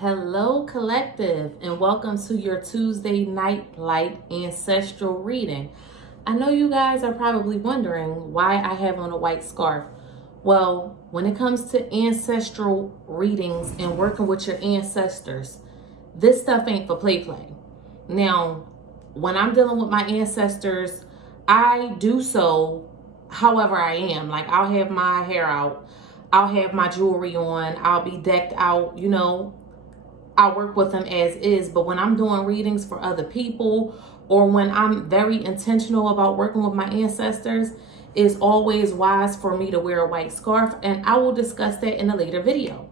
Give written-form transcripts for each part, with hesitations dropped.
Hello, collective, and welcome to your Tuesday night light ancestral reading. I know you guys are probably wondering why I have on a white scarf. Well, when it comes to ancestral readings and working with your ancestors, this stuff ain't for play. Now, when I'm dealing with my ancestors, I do so however I am. Like, I'll have my hair out, I'll have my jewelry on, I'll be decked out, I work with them as is. But when I'm doing readings for other people, or when I'm very intentional about working with my ancestors, it's always wise for me to wear a white scarf, and I will discuss that in a later video.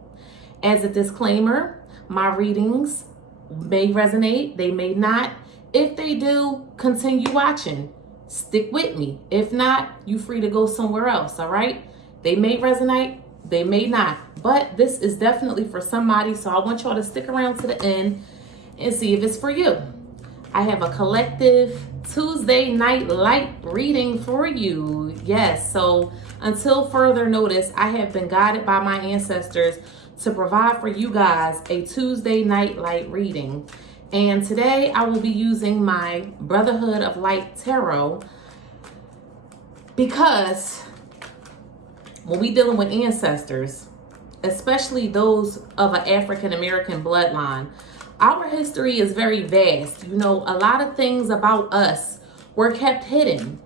As a disclaimer, my readings may resonate, they may not. If they do, continue watching. Stick with me. If not, you're free to go somewhere else, all right? They may resonate, they may not. But this is definitely for somebody, so I want y'all to stick around to the end and see if it's for you. I have a collective Tuesday night light reading for you. Yes, so until further notice, I have been guided by my ancestors to provide for you guys a Tuesday night light reading. And today I will be using my Brotherhood of Light Tarot, because when we dealing with ancestors, especially those of an African American bloodline, our history is very vast. A lot of things about us were kept hidden.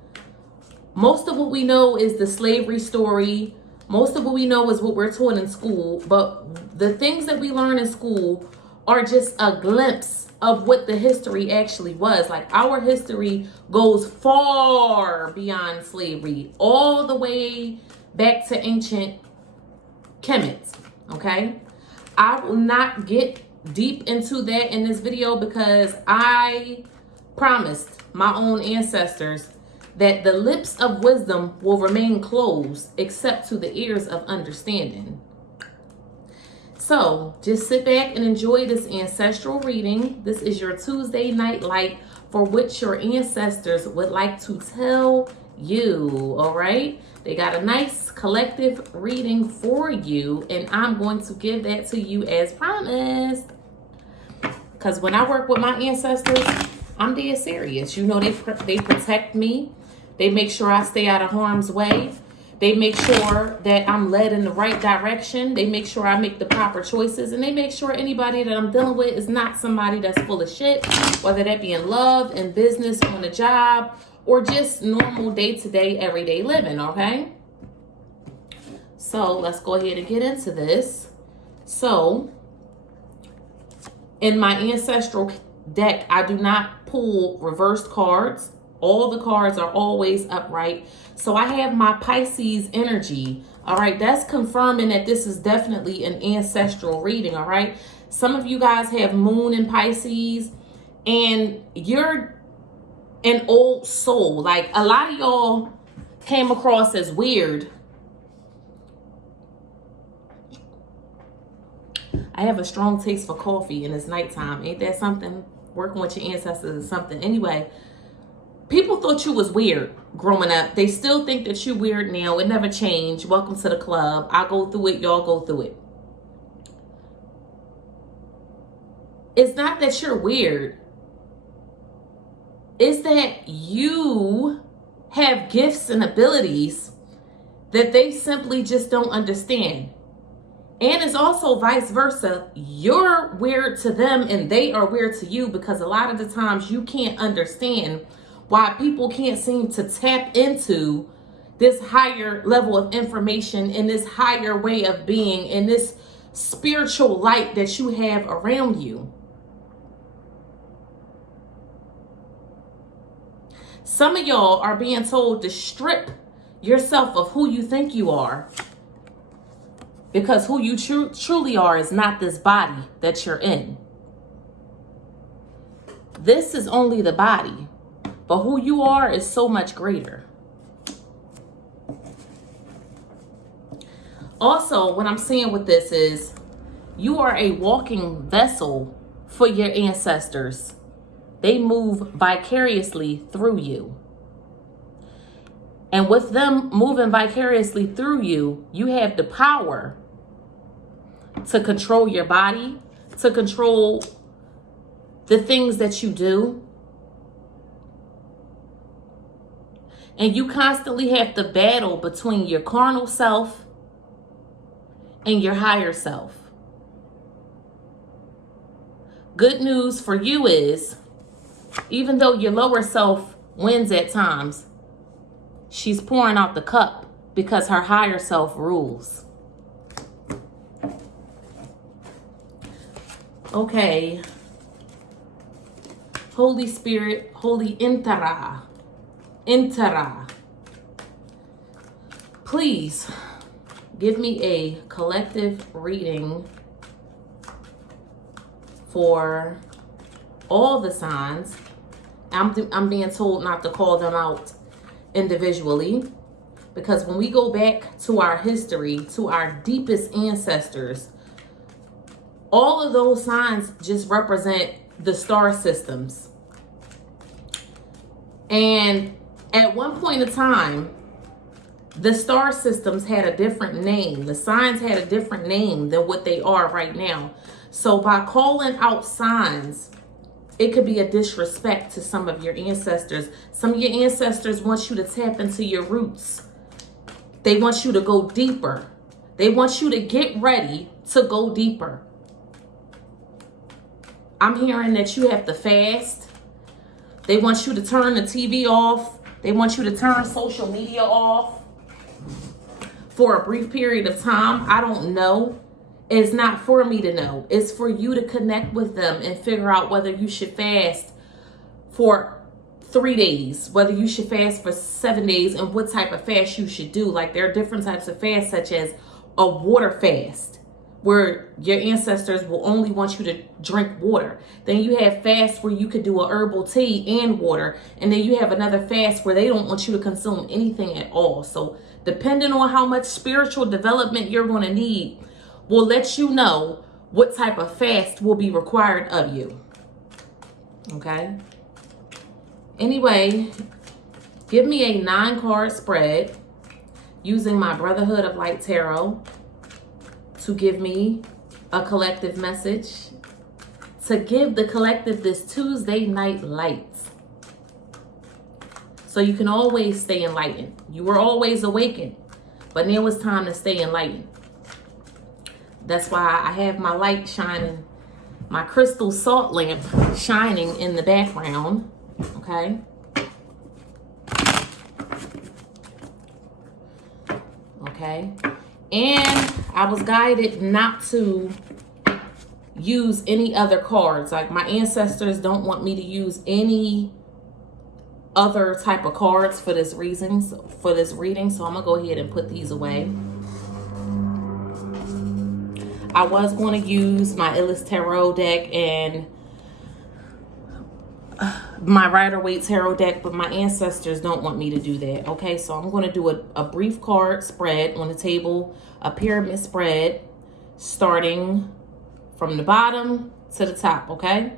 Most of what we know is the slavery story. Most of what we know is what we're taught in school. But the things that we learn in school are just a glimpse of what the history actually was. Like, our history goes far beyond slavery, all the way back to ancient Kemet, okay? I will not get deep into that in this video, because I promised my own ancestors that the lips of wisdom will remain closed except to the ears of understanding. So just sit back and enjoy this ancestral reading. This is your Tuesday night light for which your ancestors would like to tell you, all right? They got a nice collective reading for you, and I'm going to give that to you as promised. Because when I work with my ancestors, I'm dead serious. They protect me. They make sure I stay out of harm's way. They make sure that I'm led in the right direction. They make sure I make the proper choices, and they make sure anybody that I'm dealing with is not somebody that's full of shit, whether that be in love, in business, on a job, or just normal day-to-day, everyday living, okay? So let's go ahead and get into this. So in my ancestral deck, I do not pull reversed cards. All the cards are always upright. So I have my Pisces energy, all right? That's confirming that this is definitely an ancestral reading, all right? Some of you guys have moon in Pisces, and you're an old soul. Like, a lot of y'all came across as weird. I have a strong taste for coffee, and it's nighttime. Ain't that something? Working with your ancestors is something. Anyway, people thought you was weird growing up. They still think that you're weird now. It never changed. Welcome to the club. I go through it. Y'all go through it. It's not that you're weird. It's that you have gifts and abilities that they simply just don't understand. And it's also vice versa. You're weird to them and they are weird to you, because a lot of the times you can't understand why people can't seem to tap into this higher level of information and this higher way of being and this spiritual light that you have around you. Some of y'all are being told to strip yourself of who you think you are, because who you truly are is not this body that you're in. This is only the body, but who you are is so much greater. Also, what I'm saying with this is you are a walking vessel for your ancestors. They move vicariously through you. And with them moving vicariously through you, you have the power to control your body, to control the things that you do. And you constantly have to battle between your carnal self and your higher self. Good news for you is, even though your lower self wins at times, she's pouring out the cup because her higher self rules. Okay. Holy Spirit, Holy Intara. Please give me a collective reading for all the signs. I'm being told not to call them out individually, because when we go back to our history, to our deepest ancestors, all of those signs just represent the star systems. And at one point in time, the star systems had a different name. The signs had a different name than what they are right now. So by calling out signs, it could be a disrespect to some of your ancestors. Some of your ancestors want you to tap into your roots. They want you to go deeper. They want you to get ready to go deeper. I'm hearing that you have to fast. They want you to turn the TV off. They want you to turn social media off for a brief period of time. I don't know. It's not for me to know. It's for you to connect with them and figure out whether you should fast for 3 days, whether you should fast for 7 days, and what type of fast you should do. Like, there are different types of fast, such as a water fast, where your ancestors will only want you to drink water. Then you have fast where you could do a herbal tea and water. And then you have another fast where they don't want you to consume anything at all. So depending on how much spiritual development you're going to need will let you know what type of fast will be required of you. Okay. Anyway, give me a 9-card spread using my Brotherhood of Light Tarot to give me a collective message, to give the collective this Tuesday night light. So you can always stay enlightened. You were always awakened, but now it's time to stay enlightened. That's why I have my light shining, my crystal salt lamp shining in the background, okay? Okay. And I was guided not to use any other cards. Like, my ancestors don't want me to use any other type of cards for this reading. So I'm gonna go ahead and put these away. I was going to use my Illis Tarot deck and my Rider-Waite Tarot deck, but my ancestors don't want me to do that. Okay, so I'm going to do a brief card spread on the table, a pyramid spread, starting from the bottom to the top, okay?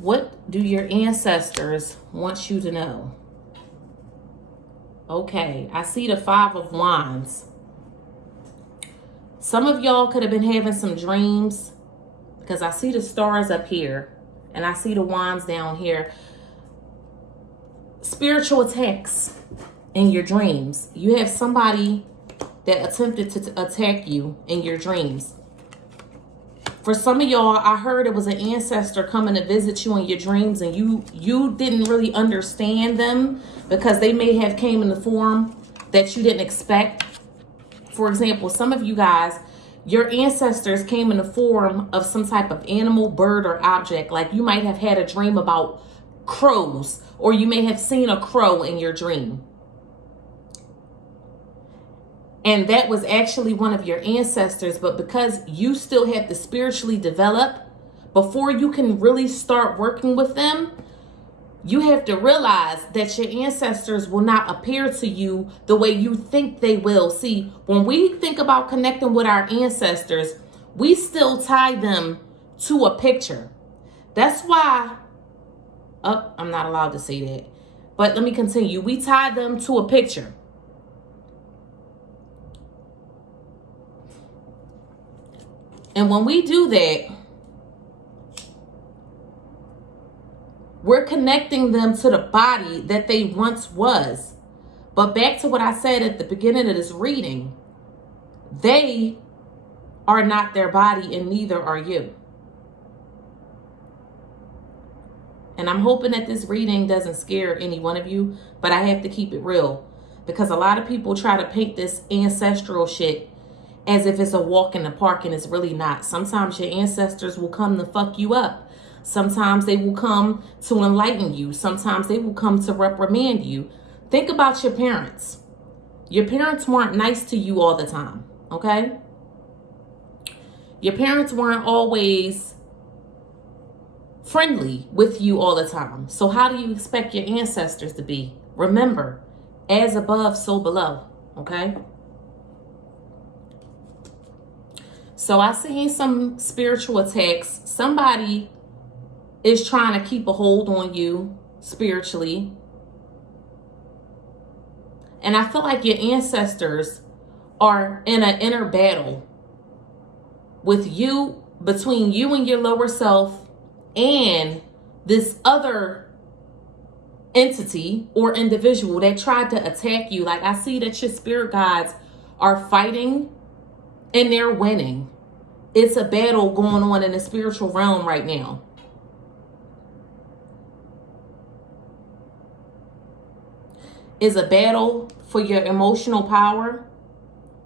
What do your ancestors want you to know? Okay, I see the 5 of Wands. Some of y'all could have been having some dreams, because I see the stars up here and I see the wands down here. Spiritual attacks in your dreams. You have somebody that attempted to attack you in your dreams. For some of y'all, I heard it was an ancestor coming to visit you in your dreams, and you didn't really understand them because they may have came in the form that you didn't expect. For example, some of you guys, your ancestors came in the form of some type of animal, bird, or object. Like, you might have had a dream about crows, or you may have seen a crow in your dream. And that was actually one of your ancestors. But because you still have to spiritually develop before you can really start working with them, you have to realize that your ancestors will not appear to you the way you think they will. See, when we think about connecting with our ancestors, we still tie them to a picture. That's why, I'm not allowed to say that, but let me continue. We tie them to a picture. And when we do that, we're connecting them to the body that they once was. But back to what I said at the beginning of this reading, they are not their body and neither are you. And I'm hoping that this reading doesn't scare any one of you, but I have to keep it real because a lot of people try to paint this ancestral shit as if it's a walk in the park, and it's really not. Sometimes your ancestors will come to fuck you up. Sometimes they will come to enlighten you. Sometimes they will come to reprimand you. Think about your parents. Your parents weren't nice to you all the time, okay? Your parents weren't always friendly with you all the time. So how do you expect your ancestors to be? Remember, as above, so below, okay? So I see some spiritual attacks. Somebody is trying to keep a hold on you spiritually. And I feel like your ancestors are in an inner battle with you, between you and your lower self and this other entity or individual that tried to attack you. Like I see that your spirit guides are fighting and they're winning. It's a battle going on in the spiritual realm right now. It's a battle for your emotional power.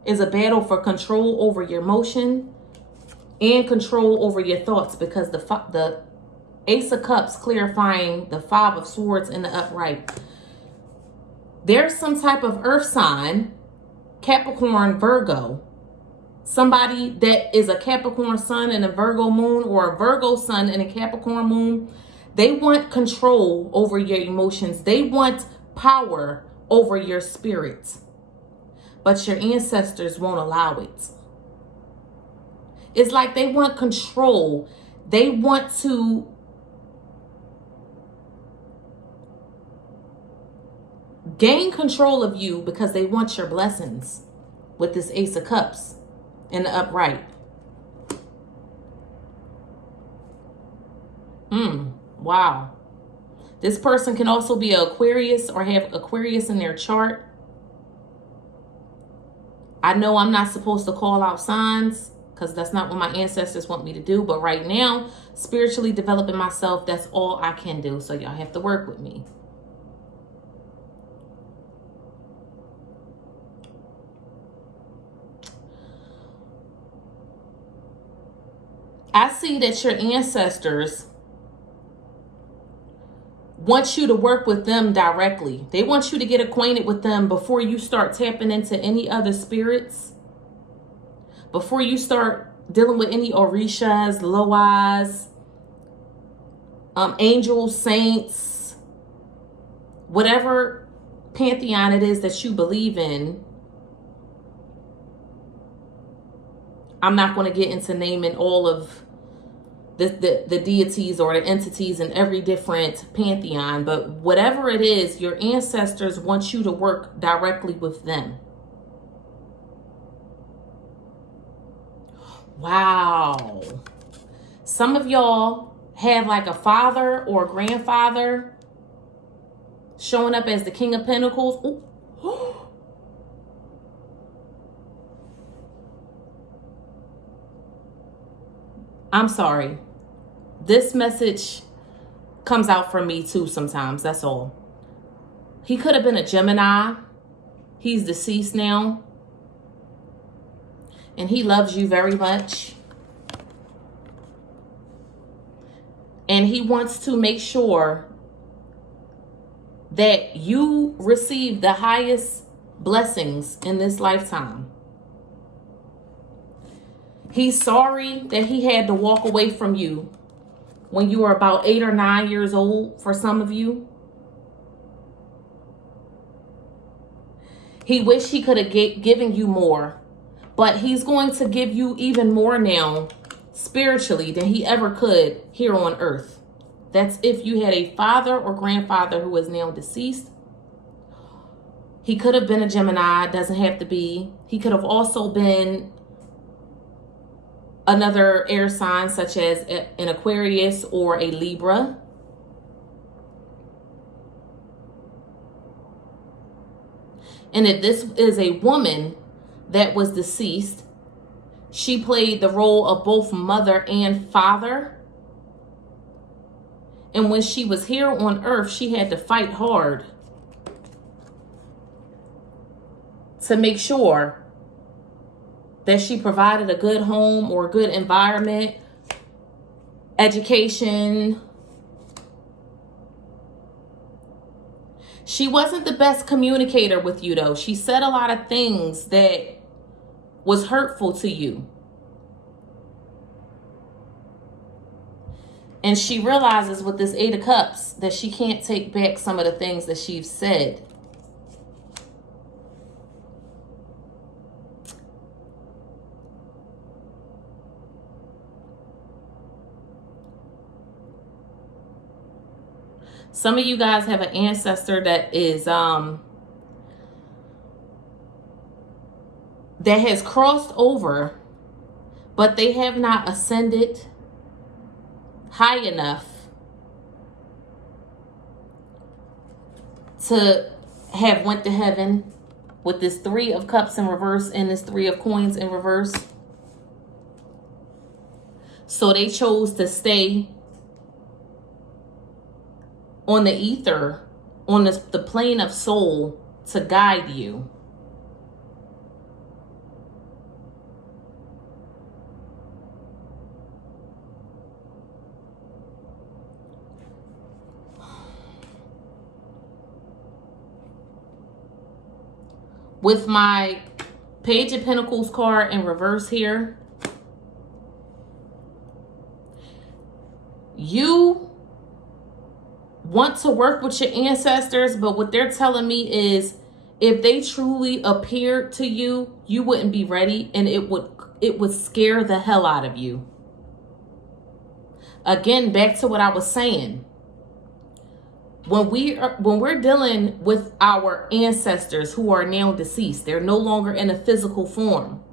It's a battle for control over your emotion and control over your thoughts, because the Ace of Cups clarifying the Five of Swords in the upright. There's some type of earth sign, Capricorn, Virgo. Somebody that is a Capricorn sun and a Virgo moon, or a Virgo sun and a Capricorn moon. They want control over your emotions. They want power over your spirit. But your ancestors won't allow it. It's like they want control. They want to gain control of you because they want your blessings with this Ace of Cups in the upright. Wow. This person can also be an Aquarius or have Aquarius in their chart. I know I'm not supposed to call out signs because that's not what my ancestors want me to do. But right now, spiritually developing myself, that's all I can do. So y'all have to work with me. I see that your ancestors want you to work with them directly. They want you to get acquainted with them before you start tapping into any other spirits. Before you start dealing with any Orishas, Loas, angels, saints, whatever pantheon it is that you believe in. I'm not going to get into naming all of the deities or the entities in every different pantheon, but whatever it is, your ancestors want you to work directly with them. Wow. Some of y'all have like a father or a grandfather showing up as the King of Pentacles. Ooh. I'm sorry. This message comes out for me too sometimes. That's all. He could have been a Gemini. He's deceased now. And he loves you very much. And he wants to make sure that you receive the highest blessings in this lifetime. He's sorry that he had to walk away from you when you were about 8 or 9 years old for some of you. He wished he could have given you more. But he's going to give you even more now spiritually than he ever could here on earth. That's if you had a father or grandfather who is now deceased. He could have been a Gemini, doesn't have to be. He could have also been another air sign such as an Aquarius or a Libra. And if this is a woman that was deceased, she played the role of both mother and father. And when she was here on earth, she had to fight hard to make sure that she provided a good home or a good environment, education. She wasn't the best communicator with you, though. She said a lot of things that was hurtful to you. And she realizes with this 8 of Cups that she can't take back some of the things that she's said. Some of you guys have an ancestor that is that has crossed over, but they have not ascended high enough to have went to heaven with this 3 of Cups in reverse and this 3 of Coins in reverse. So they chose to stay on the ether, on the plane of soul, to guide you. With my Page of Pentacles card in reverse here, you want to work with your ancestors, but what they're telling me is if they truly appeared to you, you wouldn't be ready, and it would scare the hell out of you. Again, back to what I was saying. When we're dealing with our ancestors who are now deceased, they're no longer in a physical form.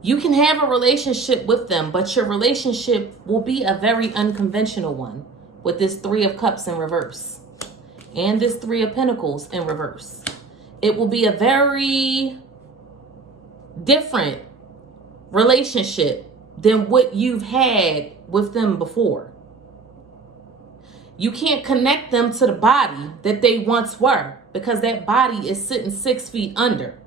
You can have a relationship with them, but your relationship will be a very unconventional one with this 3 of Cups in reverse and this 3 of Pentacles in reverse. It will be a very different relationship than what you've had with them before. You can't connect them to the body that they once were because that body is sitting 6 feet under.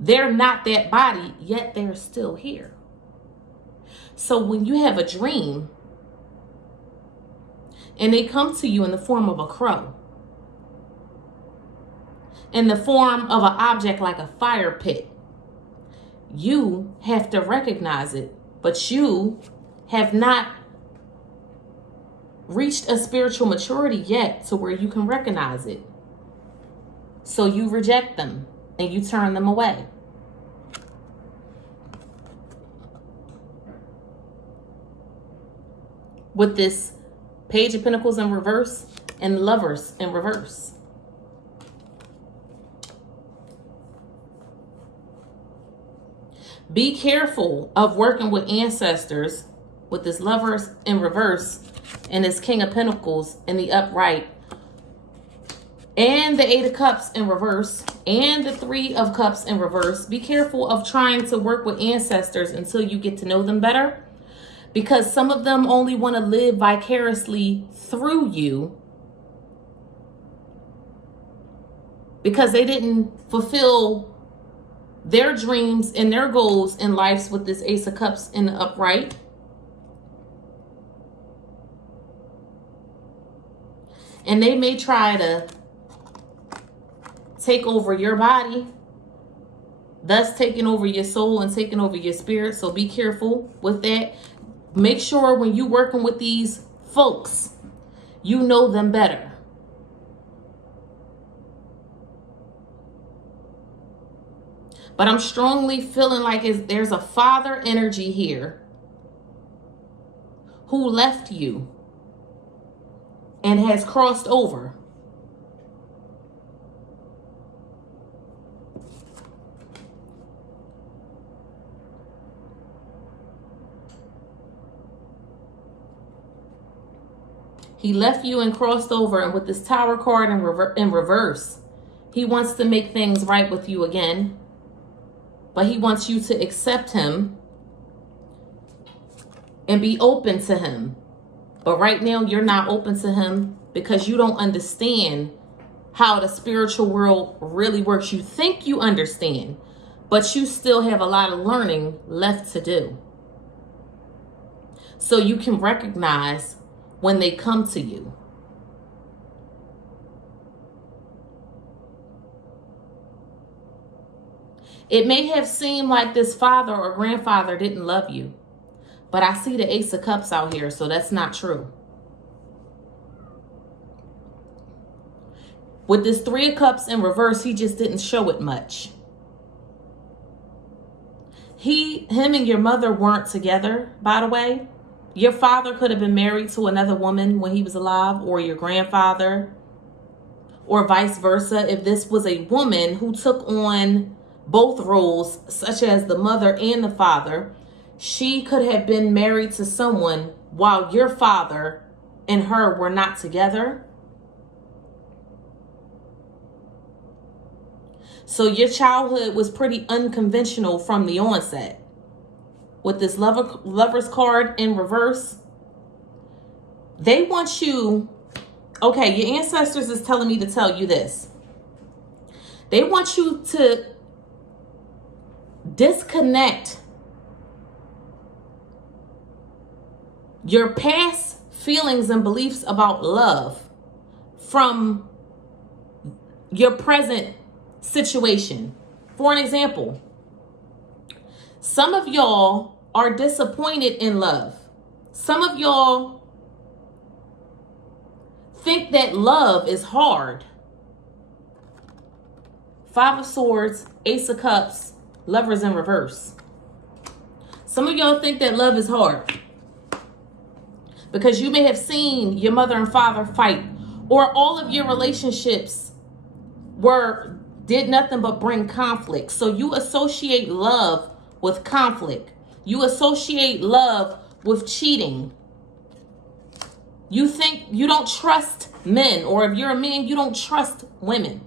They're not that body, yet they're still here. So when you have a dream and they come to you in the form of a crow, in the form of an object like a fire pit, you have to recognize it, but you have not reached a spiritual maturity yet to where you can recognize it. So you reject them and you turn them away. With this Page of Pentacles in reverse and Lovers in reverse. Be careful of working with ancestors with this Lovers in reverse and this King of Pentacles in the upright and the 8 of Cups in reverse and the 3 of Cups in reverse. Be careful of trying to work with ancestors until you get to know them better, because some of them only want to live vicariously through you because they didn't fulfill their dreams and their goals in life with this Ace of Cups in the upright. And they may try to take over your body, thus taking over your soul and taking over your spirit. So be careful with that. Make sure when you're working with these folks, you know them better. But I'm strongly feeling like there's a father energy here who left you and has crossed over. He left you and crossed over, and with this Tower card in reverse, he wants to make things right with you again. But he wants you to accept him and be open to him. But right now, you're not open to him because you don't understand how the spiritual world really works. You think you understand, but you still have a lot of learning left to do. So you can recognize when they come to you. It may have seemed like this father or grandfather didn't love you, but I see the Ace of Cups out here, so that's not true. With this Three of Cups in reverse, he just didn't show it much. Him and your mother weren't together, by the way. Your father could have been married to another woman when he was alive, or your grandfather, or vice versa. If this was a woman who took on both roles, such as the mother and the father, she could have been married to someone while your father and her were not together. So your childhood was pretty unconventional from the onset. With this Lover's card in reverse, they want you, okay, your ancestors is telling me to tell you this. They want you to disconnect your past feelings and beliefs about love from your present situation. For an example, some of y'all are disappointed in love. Some of y'all think that love is hard. Five of Swords, Ace of Cups, Lovers in reverse. Some of y'all think that love is hard because you may have seen your mother and father fight, or all of your relationships did nothing but bring conflict. So you associate love with conflict. You associate love with cheating. You think you don't trust men, or if you're a man, you don't trust women.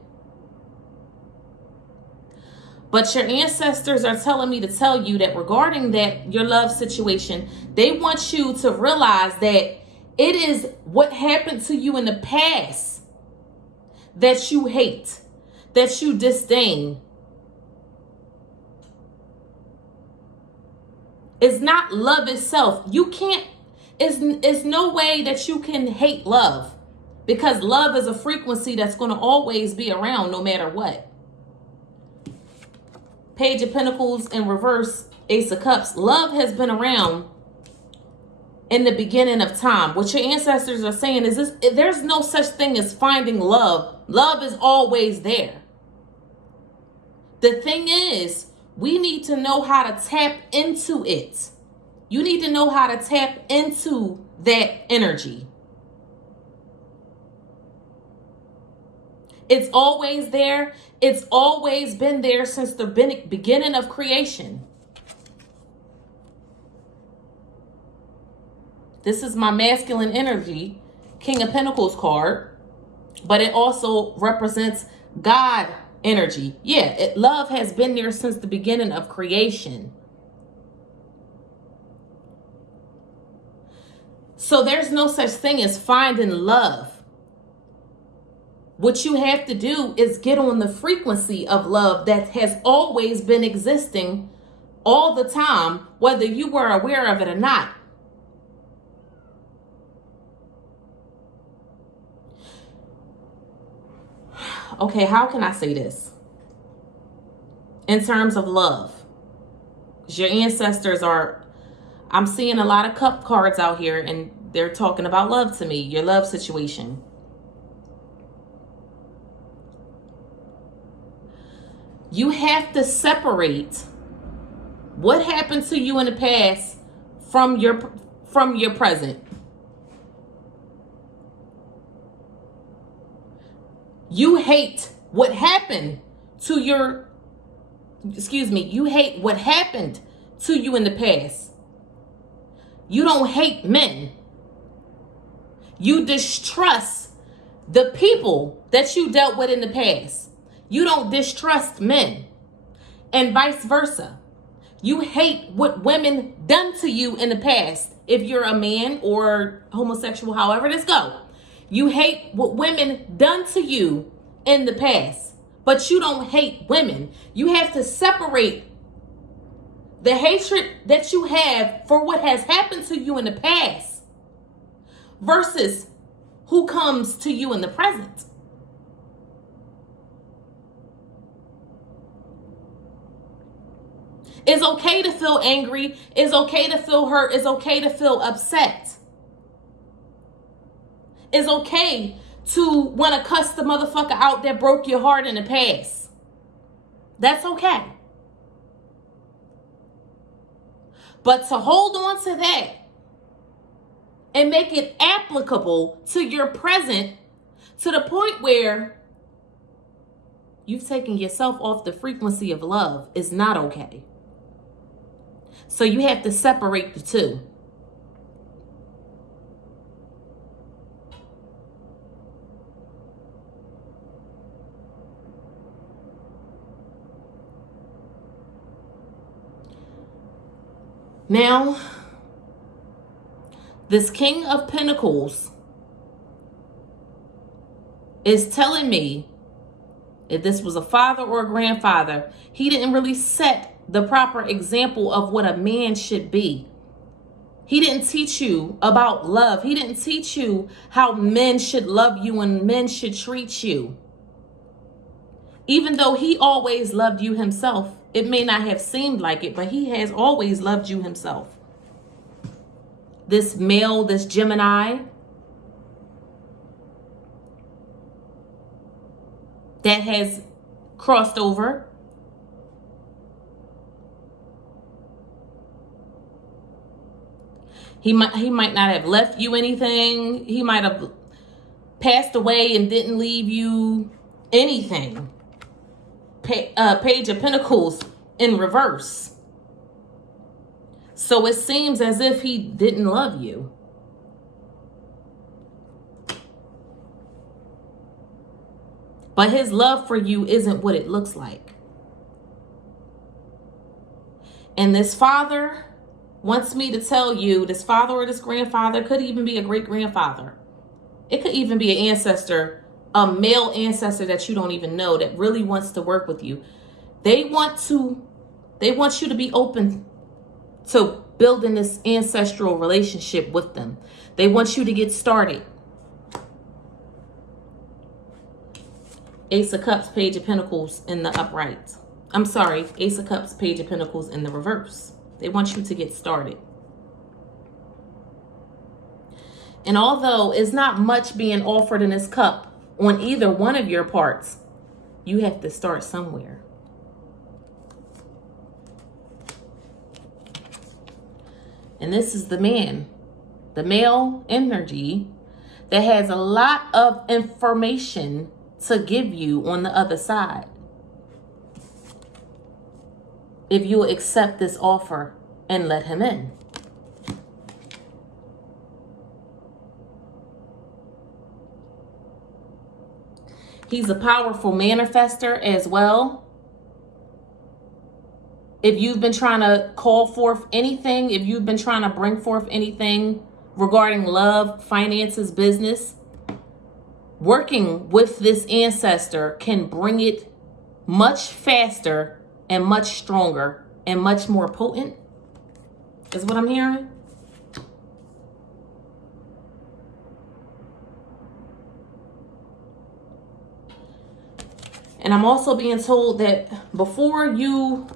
But your ancestors are telling me to tell you that regarding your love situation, they want you to realize that it is what happened to you in the past that you hate, that you disdain. It's not love itself. You can't, it's no way that you can hate love, because love is a frequency that's going to always be around no matter what. Page of Pentacles in reverse, Ace of Cups. Love has been around in the beginning of time. What your ancestors are saying is this: there's no such thing as finding love. Love is always there. The thing is, we need to know how to tap into it. You need to know how to tap into that energy. It's always there. It's always been there since the beginning of creation. This is my masculine energy, King of Pentacles card, but it also represents God energy. Yeah, love has been there since the beginning of creation. So there's no such thing as finding love. What you have to do is get on the frequency of love that has always been existing all the time, whether you were aware of it or not. Okay, how can I say this? In terms of love, your ancestors I'm seeing a lot of cup cards out here, and they're talking about love to me, your love situation. You have to separate what happened to you in the past from your present. You hate what happened to you hate what happened to you in the past. You don't hate men. You distrust the people that you dealt with in the past. You don't distrust men, and vice versa. You hate what women done to you in the past. If you're a man or homosexual, however this go, you hate what women done to you in the past, but you don't hate women. You have to separate the hatred that you have for what has happened to you in the past versus who comes to you in the present. It's okay to feel angry. It's okay to feel hurt. It's okay to feel upset. It's okay to want to cuss the motherfucker out that broke your heart in the past. That's okay. But to hold on to that and make it applicable to your present to the point where you've taken yourself off the frequency of love is not okay. So you have to separate the two. Now, this King of Pentacles is telling me, if this was a father or a grandfather, he didn't really set the proper example of what a man should be. He didn't teach you about love. He didn't teach you how men should love you and men should treat you. Even though he always loved you himself, it may not have seemed like it, but he has always loved you himself. This male, this Gemini, that has crossed over. He might not have left you anything. He might have passed away and didn't leave you anything. Page of Pentacles in reverse. So it seems as if he didn't love you. But his love for you isn't what it looks like. And this father wants me to tell you, this father or this grandfather, could even be a great-grandfather. It could even be an ancestor, a male ancestor that you don't even know, that really wants to work with you. They want you to be open to building this ancestral relationship with them. They want you to get started. Ace of Cups, Page of Pentacles in the upright. I'm sorry, Ace of Cups, Page of Pentacles in the reverse. They want you to get started. And although it's not much being offered in this cup on either one of your parts, you have to start somewhere. And this is the man, the male energy that has a lot of information to give you on the other side. If you accept this offer and let him in. He's a powerful manifester as well. If you've been trying to call forth anything, if you've been trying to bring forth anything regarding love, finances, business, working with this ancestor can bring it much faster and much stronger and much more potent, is what I'm hearing. And I'm also being told that before you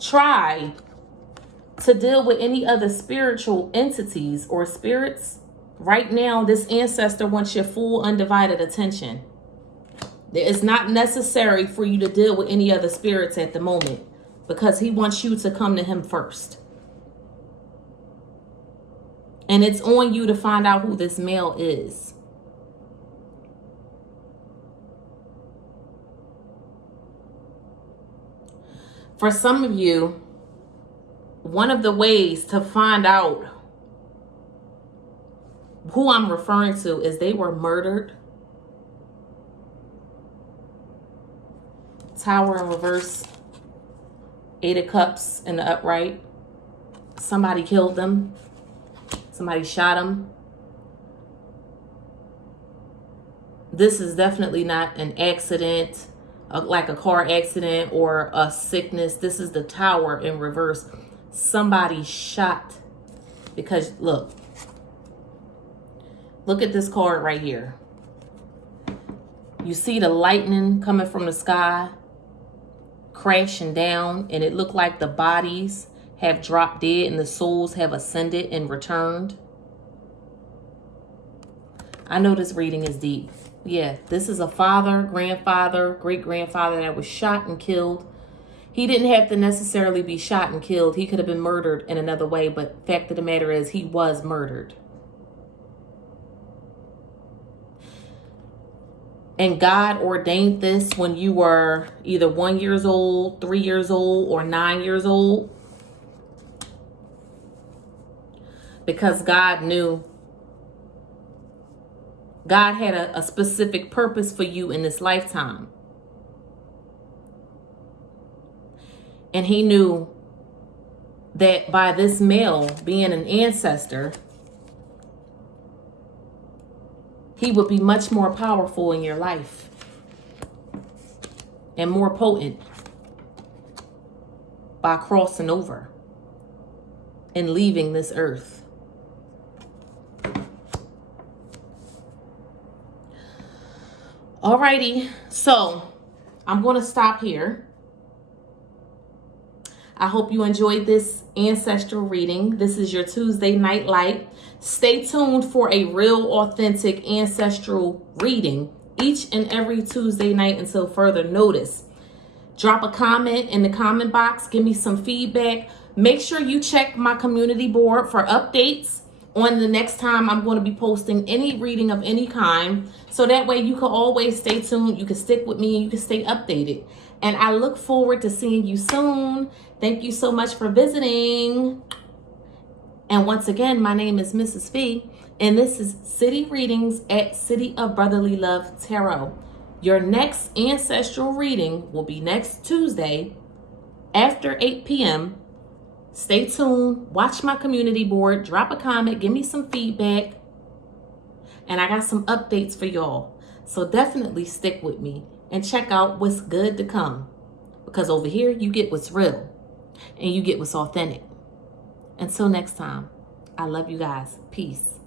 try to deal with any other spiritual entities or spirits, right now this ancestor wants your full undivided attention. It's not necessary for you to deal with any other spirits at the moment because he wants you to come to him first. And it's on you to find out who this male is. For some of you, one of the ways to find out who I'm referring to is they were murdered. Tower in reverse. 8 of Cups in the upright. Somebody killed them. Somebody shot them. This is definitely not an accident, like a car accident or a sickness. This is the Tower in reverse. Somebody shot. Because look at this card right here. You see the lightning coming from the sky, crashing down, and it looked like the bodies have dropped dead and the souls have ascended and returned. I know this reading is deep. Yeah, this is a father, grandfather, great-grandfather that was shot and killed. He didn't have to necessarily be shot and killed. He could have been murdered in another way, but fact of the matter is he was murdered. And God ordained this when you were either 1 year old, 3 years old, or 9 years old. Because God knew. God had a specific purpose for you in this lifetime. And he knew that by this male being an ancestor, he would be much more powerful in your life and more potent by crossing over and leaving this earth. Alrighty, so I'm going to stop here. I hope you enjoyed this ancestral reading. This is your Tuesday night light. Stay tuned for a real, authentic ancestral reading each and every Tuesday night until further notice. Drop a comment in the comment box. Give me some feedback. Make sure you check my community board for updates on the next time I'm going to be posting any reading of any kind. So that way you can always stay tuned. You can stick with me and you can stay updated. And I look forward to seeing you soon. Thank you so much for visiting. And once again, my name is Mrs. Fee, and this is City Readings at City of Brotherly Love Tarot. Your next ancestral reading will be next Tuesday after 8 p.m. Stay tuned. Watch my community board. Drop a comment. Give me some feedback. And I got some updates for y'all. So definitely stick with me and check out what's good to come. Because over here, you get what's real. And you get what's authentic. Until next time, I love you guys. Peace.